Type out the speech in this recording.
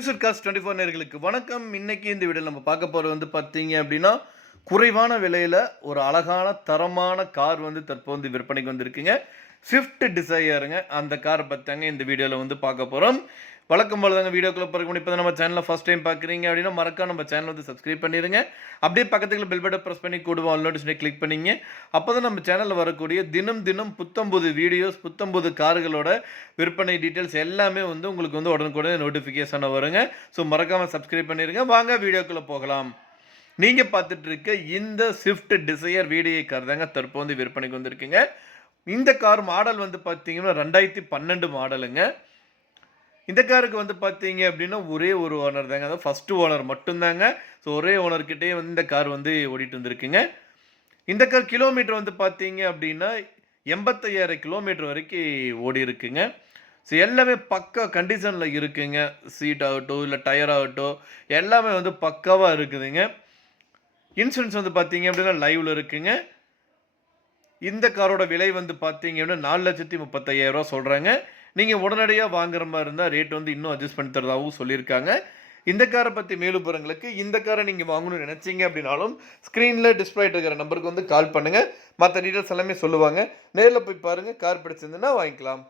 User cost twenty four நேர்களுக்கு வணக்கம். இன்னைக்கு இந்த வீடியோ நம்ம பார்க்க போகிறது வந்து பார்த்தீங்க அப்படின்னா குறைவான விலையில் ஒரு அழகான தரமான கார் வந்து தற்போது விற்பனைக்கு வந்திருக்குங்க. ஸ்விஃப்ட் டிசையருங்க அந்த காரை பற்றிங்க இந்த வீடியோவில் வந்து பார்க்க போகிறோம் வழக்கம் போல தாங்க வீடியோக்குள்ளே பிறகு இப்போ நம்ம சேனலில் ஃபஸ்ட் டைம் பார்க்குறீங்க அப்படின்னா மறக்காம நம்ம சேனல் வந்து சப்ஸ்கிரைப் பண்ணிடுங்க அப்படியே பக்கத்தில் பில் பட்டன் ப்ரெஸ் பண்ணி கூடுவோம் நோட்டிஃபிகேஷனை கிளிக் பண்ணிங்க. அப்போ தான் நம்ம சேனலில் வரக்கூடிய தினம் தினம் புத்தம்புது வீடியோஸ் புத்தம்புது கார்களோட விற்பனை டீட்டெயில்ஸ் எல்லாமே வந்து உங்களுக்கு வந்து உடனுக்குடனே நோட்டிஃபிகேஷனாக வருங்க. ஸோ மறக்காமல் சப்ஸ்கிரைப் பண்ணிடுங்க வாங்க வீடியோக்குள்ளே போகலாம். நீங்கள் பார்த்துட்டு இருக்க இந்த ஸ்விஃப்ட் டிசையர் வீடியோ கார் தாங்க தற்போது விற்பனைக்கு வந்திருக்குங்க. இந்த கார் மாடல் வந்து பார்த்தீங்கன்னா ரெண்டாயிரத்தி பன்னெண்டு மாடலுங்க இந்த காருக்கு வந்து பார்த்தீங்க அப்படின்னா ஒரே ஒரு ஓனர் தாங்க. அதாவது ஃபஸ்ட்டு ஓனர் மட்டும்தாங்க. ஸோ ஒரே ஓனர்கிட்டே வந்து இந்த கார் வந்து ஓடிட்டு வந்திருக்குங்க. இந்த கார் கிலோமீட்டர் வந்து பார்த்தீங்க அப்படின்னா எண்பத்தையாயிரம் கிலோமீட்டர் வரைக்கும் ஓடி இருக்குங்க. ஸோ எல்லாமே பக்கா கண்டிஷனில் இருக்குங்க. சீட் ஆகட்டும் இல்லை டயர் ஆகட்டும் எல்லாமே வந்து பக்காவாக இருக்குதுங்க. இன்சூரன்ஸ் வந்து பார்த்தீங்க அப்படின்னா லைவில் இருக்குங்க. இந்த காரோட விலை வந்து பார்த்தீங்க அப்படின்னா நாலு லட்சத்தி முப்பத்தையாயிரம் ரூபா சொல்கிறாங்க நீங்கள் உடனடியாக வாங்குற மாதிரி இருந்தால் ரேட் வந்து இன்னும் அட்ஜஸ்ட் பண்ணி தரதாகவும் சொல்லியிருக்காங்க. இந்த காரை பற்றி மேலுப்புறங்களுக்கு இந்த காரை நீங்கள் வாங்கணும்னு நினச்சிங்க அப்படின்னாலும் ஸ்க்ரீனில் டிஸ்பிளே இருக்கிற நம்பருக்கு வந்து கால் பண்ணுங்கள் மற்ற டீட்டெயில்ஸ் எல்லாமே சொல்லுவாங்க. நேரில் போய் பாருங்கள் கார் பிடிச்சிருந்துன்னா வாங்கிக்கலாம்.